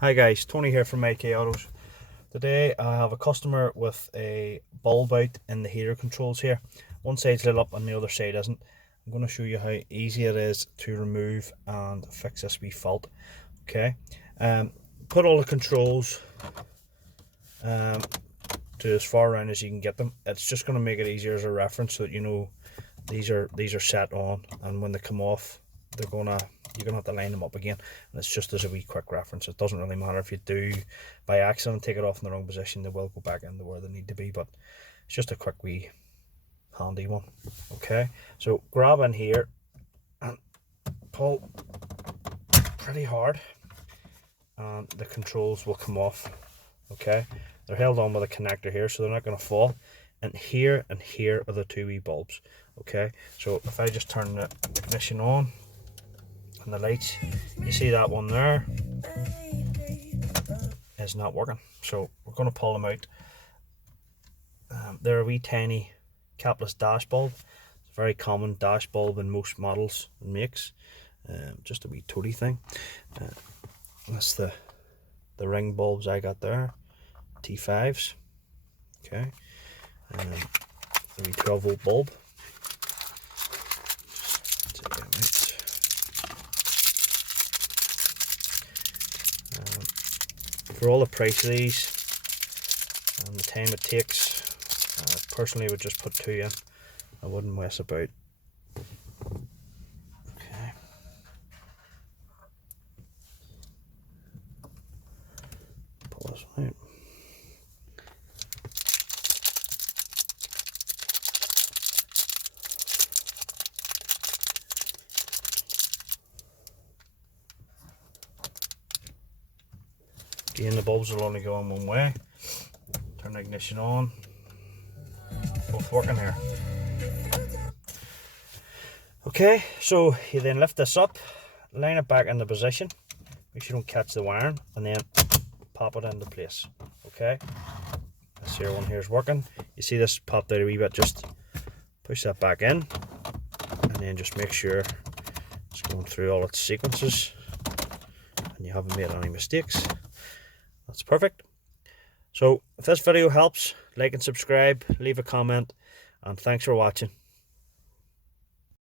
Hi guys, Tony here from AK Autos. Today I have a customer with a bulb out in the heater controls here. One side's lit up and the other side isn't. I'm going to show you how easy it is to remove and fix this wee fault. Okay, put all the controls to as far around as you can get them. It's just going to make it easier as a reference so that you know these are set on, and when they come off you're gonna have to line them up again, and it's just as a wee quick reference. It doesn't really matter if you do by accident take it off in the wrong position, they will go back into where they need to be, but it's just a quick wee handy one. Okay, so grab in here and pull pretty hard and the controls will come off. Okay, they're held on with a connector here so they're not going to fall, and here are the two wee bulbs. Okay, so if I just turn the ignition on and the lights, you see that one there is not working, so we're going to pull them out. They're a wee tiny capless dash bulb. It's a very common dash bulb in most models and makes. Just a wee toady thing. That's the ring bulbs I got there, T5s. Okay, the wee 12 volt bulb. For all the price of these and the time it takes, I personally would just put two in. I wouldn't mess about. Okay. Pull this one out. Again, the bulbs will only go in one way. Turn the ignition on. Both working here. Okay, so you then lift this up, line it back into position, make sure you don't catch the wiring, and then pop it into place. Okay, this here one here is working. You see this popped out a wee bit, just push that back in, and then just make sure it's going through all its sequences and you haven't made any mistakes. That's perfect. So if this video helps, like and subscribe, leave a comment, and thanks for watching.